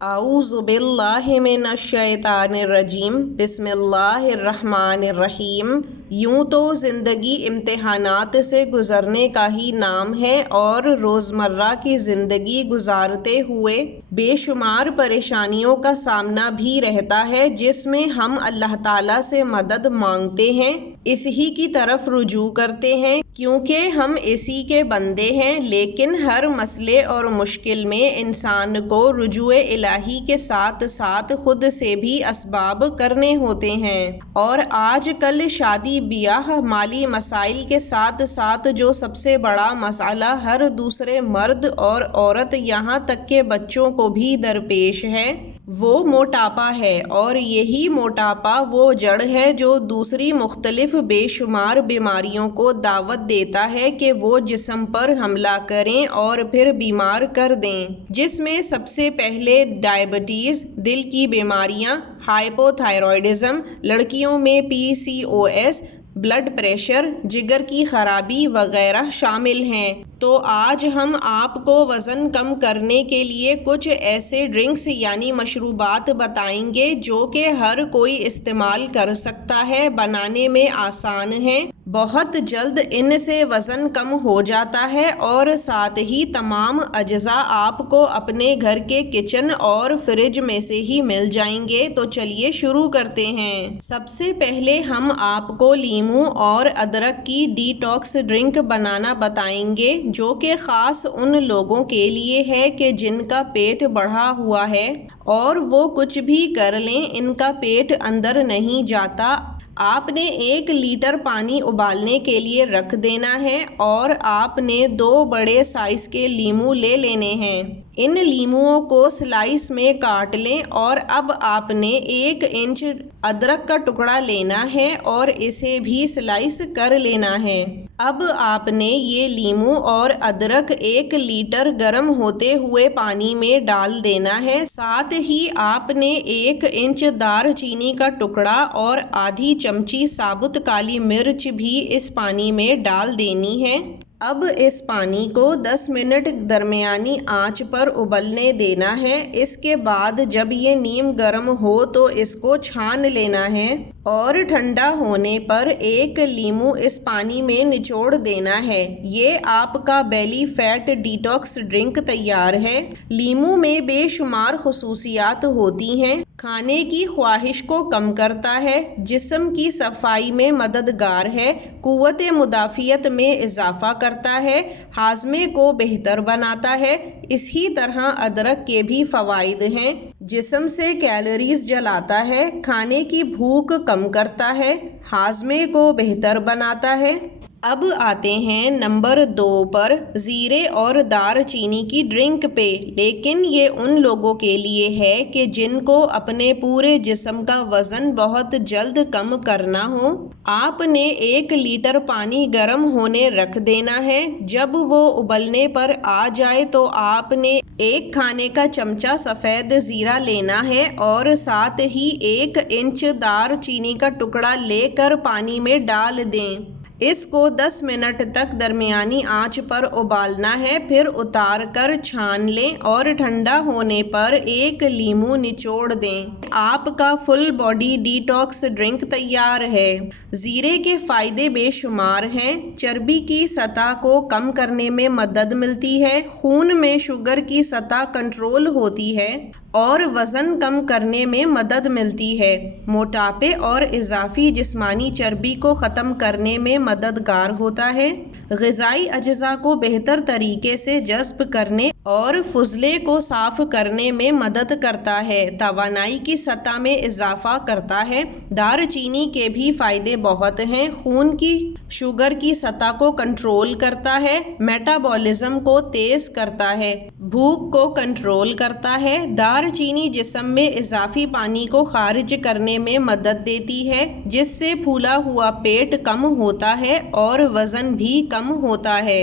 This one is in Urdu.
اعوذ باللہ من الشیطان الرجیم بسم اللہ الرحمن الرحیم۔ یوں تو زندگی امتحانات سے گزرنے کا ہی نام ہے اور روزمرہ کی زندگی گزارتے ہوئے بے شمار پریشانیوں کا سامنا بھی رہتا ہے، جس میں ہم اللہ تعالیٰ سے مدد مانگتے ہیں، اسی کی طرف رجوع کرتے ہیں کیونکہ ہم اسی کے بندے ہیں۔ لیکن ہر مسئلے اور مشکل میں انسان کو رجوع الہی کے ساتھ ساتھ خود سے بھی اسباب کرنے ہوتے ہیں، اور آج کل شادی بیاہ مالی مسائل کے ساتھ ساتھ جو سب سے بڑا مسئلہ ہر دوسرے مرد اور عورت یہاں تک کہ بچوں کو بھی درپیش ہے وہ موٹاپا ہے، اور یہی موٹاپا وہ جڑ ہے جو دوسری مختلف بے شمار بیماریوں کو دعوت دیتا ہے کہ وہ جسم پر حملہ کریں اور پھر بیمار کر دیں، جس میں سب سے پہلے ڈائبٹیز، دل کی بیماریاں، ہائپو تھائرائیڈزم، لڑکیوں میں PCOS، بلڈ پریشر، جگر کی خرابی وغیرہ شامل ہیں۔ تو آج ہم آپ کو وزن کم کرنے کے لیے کچھ ایسے ڈرنکس یعنی مشروبات بتائیں گے جو کہ ہر کوئی استعمال کر سکتا ہے، بنانے میں آسان ہیں، بہت جلد ان سے وزن کم ہو جاتا ہے، اور ساتھ ہی تمام اجزاء آپ کو اپنے گھر کے کچن اور فریج میں سے ہی مل جائیں گے۔ تو چلیے شروع کرتے ہیں۔ سب سے پہلے ہم آپ کو لیموں اور ادرک کی ڈی ٹاکس ڈرنک بنانا بتائیں گے، جو کہ خاص ان لوگوں کے لیے ہے کہ جن کا پیٹ بڑھا ہوا ہے اور وہ کچھ بھی کر لیں ان کا پیٹ اندر نہیں جاتا۔ آپ نے 1 لیٹر پانی ابالنے کے لیے رکھ دینا ہے، اور آپ نے 2 بڑے سائز کے لیموں لے لینے ہیں۔ ان لیموں کو سلائس میں کاٹ لیں، اور اب آپ نے 1 انچ ادرک کا ٹکڑا لینا ہے اور اسے بھی سلائس کر لینا ہے۔ اب آپ نے یہ لیموں اور ادرک 1 لیٹر گرم ہوتے ہوئے پانی میں ڈال دینا ہے، ساتھ ہی آپ نے 1 انچ دار چینی کا ٹکڑا اور آدھی چمچی ثابت کالی مرچ بھی اس پانی میں ڈال دینی ہے۔ اب اس پانی کو 10 منٹ درمیانی آنچ پر ابلنے دینا ہے۔ اس کے بعد جب یہ نیم گرم ہو تو اس کو چھان لینا ہے، اور ٹھنڈا ہونے پر 1 لیموں اس پانی میں نچوڑ دینا ہے۔ یہ آپ کا بیلی فیٹ ڈی ٹاکس ڈرنک تیار ہے۔ لیموں میں بے شمار خصوصیات ہوتی ہیں۔ کھانے کی خواہش کو کم کرتا ہے، جسم کی صفائی میں مددگار ہے، قوت مدافعت میں اضافہ کرتا ہے، ہاضمے کو بہتر بناتا ہے۔ اسی طرح ادرک کے بھی فوائد ہیں، جسم سے کیلوریز جلاتا ہے، کھانے کی بھوک کم کرتا ہے، ہاضمے کو بہتر بناتا ہے۔ اب آتے ہیں نمبر 2 پر، زیرے اور دار چینی کی ڈرنک پہ، لیکن یہ ان لوگوں کے لیے ہے کہ جن کو اپنے پورے جسم کا وزن بہت جلد کم کرنا ہو۔ آپ نے 1 لیٹر پانی گرم ہونے رکھ دینا ہے۔ جب وہ ابلنے پر آ جائے تو آپ نے 1 کھانے کا چمچہ سفید زیرہ لینا ہے، اور ساتھ ہی 1 انچ دار چینی کا ٹکڑا لے کر پانی میں ڈال دیں۔ اس کو 10 منٹ تک درمیانی آنچ پر ابالنا ہے، پھر اتار کر چھان لیں اور ٹھنڈا ہونے پر 1 لیموں نچوڑ دیں۔ آپ کا فل باڈی ڈی ٹاکس ڈرنک تیار ہے۔ زیرے کے فائدے بے شمار ہیں۔ چربی کی سطح کو کم کرنے میں مدد ملتی ہے، خون میں شوگر کی سطح کنٹرول ہوتی ہے، اور وزن کم کرنے میں مدد ملتی ہے۔ موٹاپے اور اضافی جسمانی چربی کو ختم کرنے میں مددگار ہوتا ہے۔ غذائی اجزاء کو بہتر طریقے سے جذب کرنے اور فضلے کو صاف کرنے میں مدد کرتا ہے۔ توانائی کی سطح میں اضافہ کرتا ہے۔ دار چینی کے بھی فائدے بہت ہیں۔ خون کی شوگر کی سطح کو کنٹرول کرتا ہے، میٹابولزم کو تیز کرتا ہے، بھوک کو کنٹرول کرتا ہے۔ دار چینی جسم میں اضافی پانی کو خارج کرنے میں مدد دیتی ہے، جس سے پھولا ہوا پیٹ کم ہوتا ہے اور وزن بھی کم ہوتا ہے۔